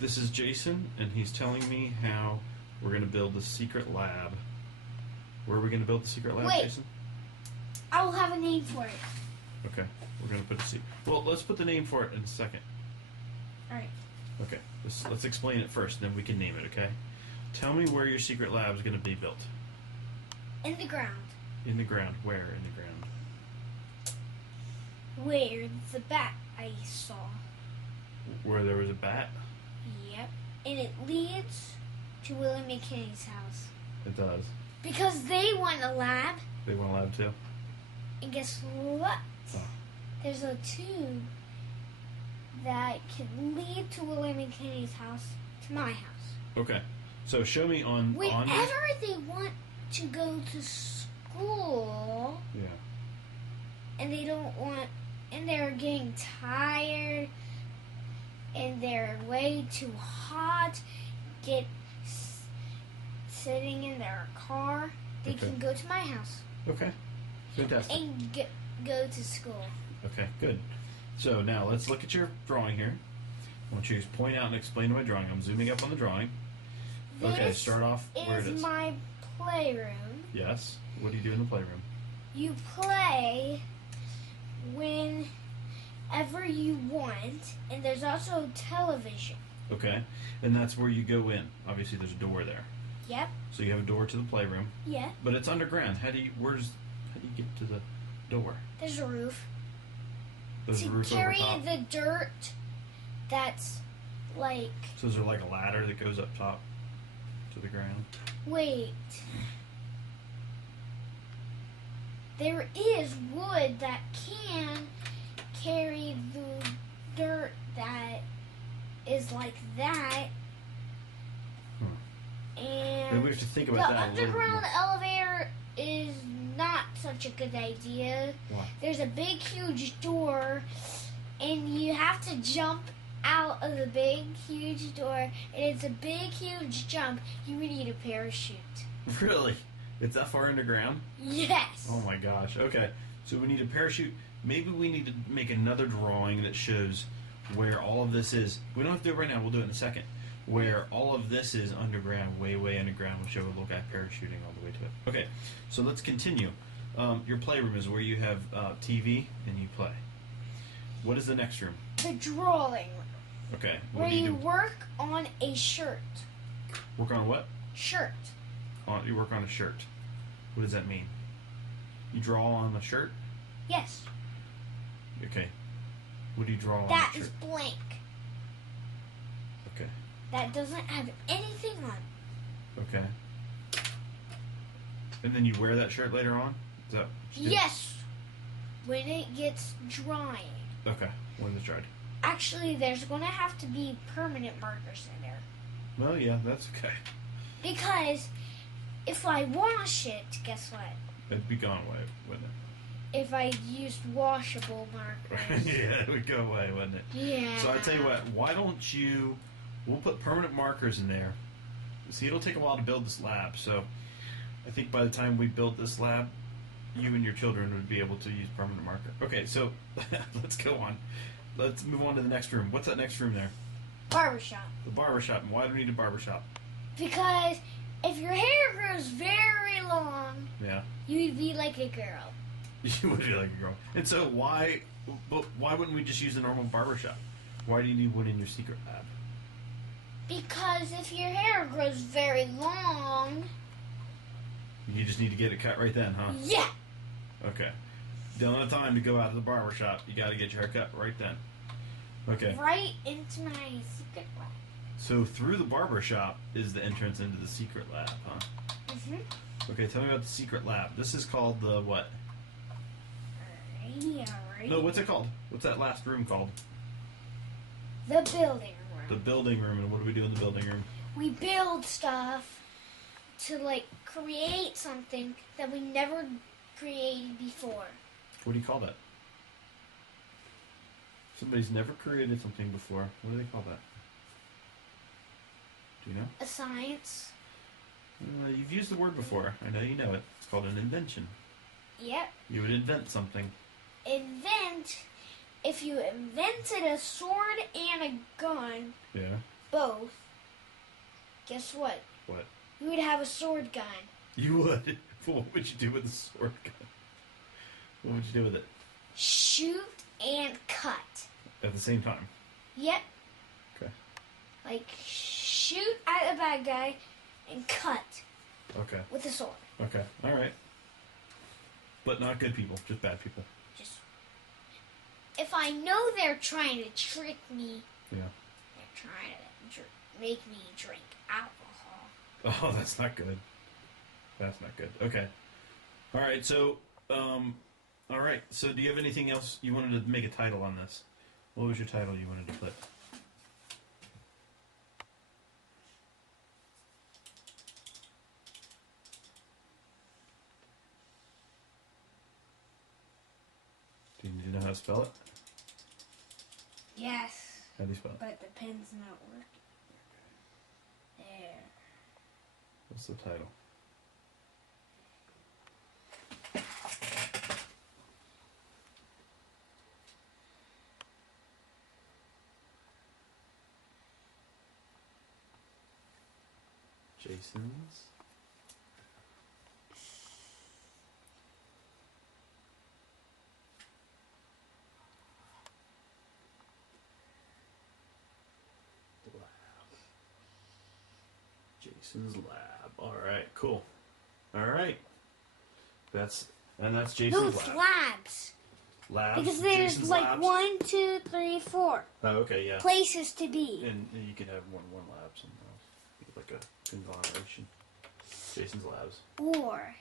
This is Jason, and he's telling me how we're going to build the secret lab. Where are we going to build the secret lab, Wait. Jason? I will have a name for it. Okay, we're going to put a secret. Well, let's put the name for it in a second. Alright. Okay, let's explain it first, then we can name it, okay? Tell me where your secret lab is going to be built. In the ground. In the ground. Where in the ground? Where the bat I saw. Where there was a bat? Yep. And it leads to Willie McKinney's house. It does. Because they want a lab. They want a lab too? And guess what? Oh. There's a tube that can lead to Willie McKinney's house to my house. Okay. So show me on... Whenever they want to go to school... Yeah. And they don't want... And they're getting tired... And they're way too hot... Sitting in their car... They Okay. can go to my house. Okay. Fantastic. And go to school. Okay, good. So now let's look at your drawing here. I want you to point out and explain my drawing. I'm zooming up on the drawing. Okay, This start off where it is. my playroom. Yes. What do you do in the playroom? You play whenever you want, and there's also television. Okay. And that's where you go in. Obviously, there's a door there. Yep. So you have a door to the playroom, Yeah. but it's underground. How do you get to the door? There's a roof. There's a To roof carry over top. the dirt that's like... So is there like a ladder that goes up top to the ground? Wait. There is wood that can carry the dirt that is like that. And Maybe we have to think the about that a little bit underground more. elevator is not such a good idea. Why? There's a big, huge door, and you have to jump out of the big, huge door, and it's a big, huge jump. You would need a parachute. Really? It's that far underground? Yes. Oh my gosh. Okay. So we need a parachute. Maybe we need to make another drawing that shows where all of this is. We don't have to do it right now. We'll do it in a second. Where all of this is underground, way, way underground. We'll show a little guy parachuting all the way to it. Okay. So let's continue. Your playroom is where you have TV and you play. What is the next room? The drawing room, Okay. What where do you do? work on a shirt. Work on what? Shirt. You work on a shirt. What does that mean? You draw on the shirt? Yes. Okay. What do you draw on That the is shirt? blank. Okay. That doesn't have anything on. Okay. And then you wear that shirt later on? Is that what you do? Yes. When it gets drying. Okay. When it's dried. Actually, there's going to have to be permanent markers in there. Well, yeah, that's okay. Because if I wash it, guess what? It'd be gone away, wouldn't If I used washable it? markers. Yeah, it would go away, wouldn't it? Yeah. So I tell you what, why don't you... We'll put permanent markers in there. See, it'll take a while to build this lab, so I think by the time we build this lab, you and your children would be able to use permanent marker. Okay, so let's go on. Let's move on to the next room. What's that next room there? Barbershop. The barbershop. And why do we need a barbershop? Because if your hair grows very long, Yeah. you'd be like a girl. You would be like a girl. And so why wouldn't we just use a normal barbershop? Why do you need one in your secret lab? Because if your hair grows very long, You just need to get it cut right then, huh? yeah. Okay. Don't have time to go out to the barbershop. You got to get your hair cut right then. Okay. Right into my secret lab. So through the barbershop is the entrance into the secret lab, huh? Mm-hmm. Okay, tell me about the secret lab. This is called the what? Alright. No, what's it called? What's that last room called? The building The room. building room. And what do we do in the building room? We build stuff to like create something that we never created before. What do you call that? Somebody's never created something before. What do they call that? Do you know? A science. You've used the word before. I know you know it. It's called an invention. Yep. You would invent something. Invent. If you invented a sword and a gun, Yeah. but both, guess what? What? You would have a sword gun. You would. What would you do with the sword gun? What would you do with it? Shoot and cut. At the same time. Yep. Okay. Like, shoot at the bad guy and cut Okay. with a sword. Okay. All right. But not good people, just bad people. Just, if I know they're trying to trick me, Yeah. they're trying to make me drink alcohol. Oh, that's not good. That's not good. Okay. All right. So, all right. So, do you have anything else you wanted to make a title on this? What was your title you wanted to put? Do you know how to spell it? Yes, How do you spell it? but the pen's not working. There. What's the title? Jason's Lab. Jason's Lab. All right, cool. All right. That's Jason's No, it's Lab. labs. Labs. Because there's Jason's like Labs. 1, 2, 3, 4 Oh, okay, yeah. places to be. And you can have one lab somewhere else. Like a conglomeration. Jason's Labs. Or